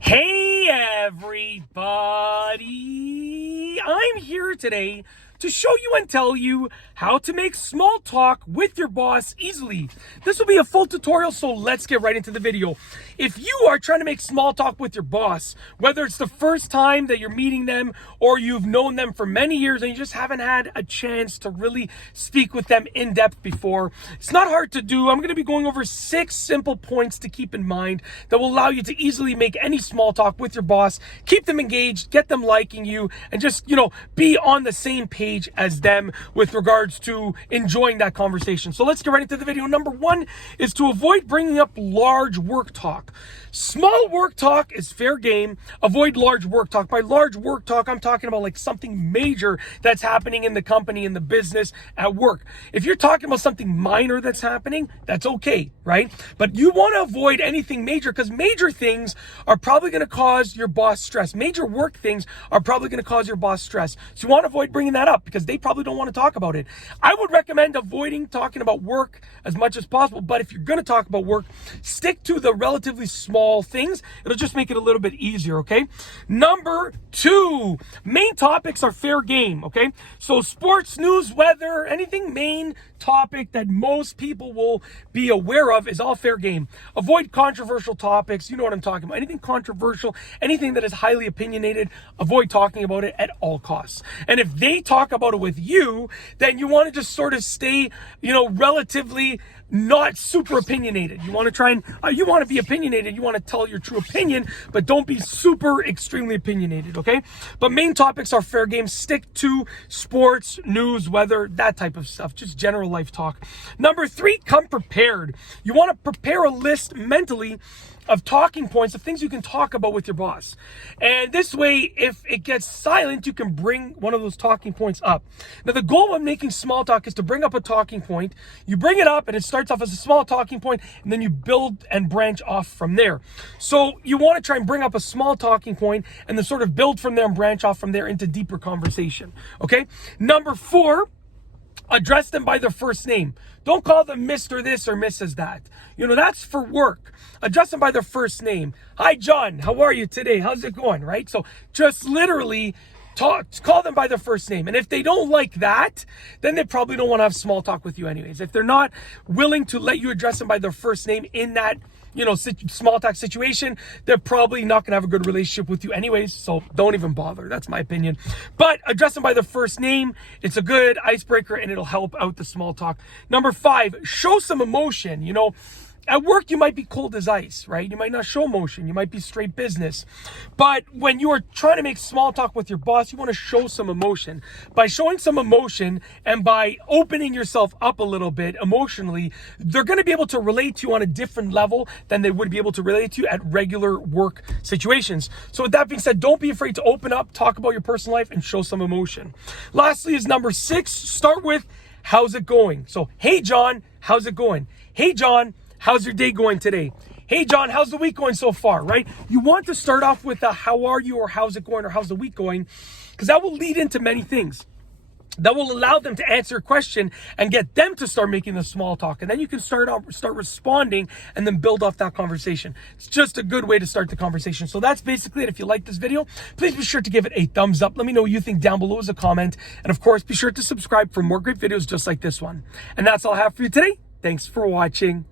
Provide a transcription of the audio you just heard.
Hey everybody, I'm here today to show you and tell you how to make small talk with your boss easily. This will be a full tutorial, so let's get right into the video. If you are trying to make small talk with your boss, whether it's the first time that you're meeting them or you've known them for many years and you just haven't had a chance to really speak with them in depth before, it's not hard to do. I'm going to be going over 6 simple points to keep in mind that will allow you to easily make any small talk with your boss, keep them engaged, get them liking you, and just, be on the same page as them with regards to enjoying that conversation. So let's get right into the video. Number 1 is to avoid bringing up large work talk. Small work talk is fair game. Avoid large work talk. By large work talk, I'm talking about like something major that's happening in the company, in the business, at work. If you're talking about something minor that's happening, that's okay, right? But you want to avoid anything major because major things are probably going to cause your boss stress. Major work things are probably going to cause your boss stress. So you want to avoid bringing that up because they probably don't want to talk about it. I would recommend avoiding talking about work as much as possible. But if you're going to talk about work, stick to the relatively small things. It'll just make it a little bit easier, okay? Number 2, main topics are fair game, okay? So sports, news, weather, anything main topic that most people will be aware of is all fair game. Avoid controversial topics. You know what I'm talking about. Anything controversial, anything that is highly opinionated, avoid talking about it at all costs. And if they talk about it with you, then you want to just sort of stay, relatively not super opinionated. You want to try and, you want to be opinionated. You want to tell your true opinion, but don't be super extremely opinionated, okay? But main topics are fair game. Stick to sports, news, weather, that type of stuff. Just general life talk. Number 3, come prepared. You want to prepare a list mentally of talking points, of things you can talk about with your boss. And this way, if it gets silent, you can bring one of those talking points up. Now, the goal of making small talk is to bring up a talking point. You bring it up and it starts off as a small talking point, and then you build and branch off from there. So you want to try and bring up a small talking point and then sort of build from there and branch off from there into deeper conversation. Okay? Number 4, address them by their first name. Don't call them Mr. This or Mrs. That. That's for work. Address them by their first name. Hi, John. How are you today? How's it going? Right? So just literally call them by their first name. And if they don't like that, then they probably don't want to have small talk with you anyways. If they're not willing to let you address them by their first name in that small talk situation, they're probably not going to have a good relationship with you anyways, so don't even bother. That's my opinion. But address them by their first name. It's a good icebreaker and it'll help out the small talk. Number 5, show some emotion. At work, you might be cold as ice, right? You might not show emotion. You might be straight business. But when you are trying to make small talk with your boss, you want to show some emotion. By showing some emotion and by opening yourself up a little bit emotionally, they're going to be able to relate to you on a different level than they would be able to relate to you at regular work situations. So with that being said, don't be afraid to open up, talk about your personal life, and show some emotion. Lastly is number 6, start with, how's it going? So, hey, John, how's it going? Hey, John, how's your day going today? Hey, John, how's the week going so far, right? You want to start off with a how are you or how's it going or how's the week going, because that will lead into many things. That will allow them to answer a question and get them to start making the small talk. And then you can start responding and then build off that conversation. It's just a good way to start the conversation. So that's basically it. If you like this video, please be sure to give it a thumbs up. Let me know what you think down below as a comment. And of course, be sure to subscribe for more great videos just like this one. And that's all I have for you today. Thanks for watching.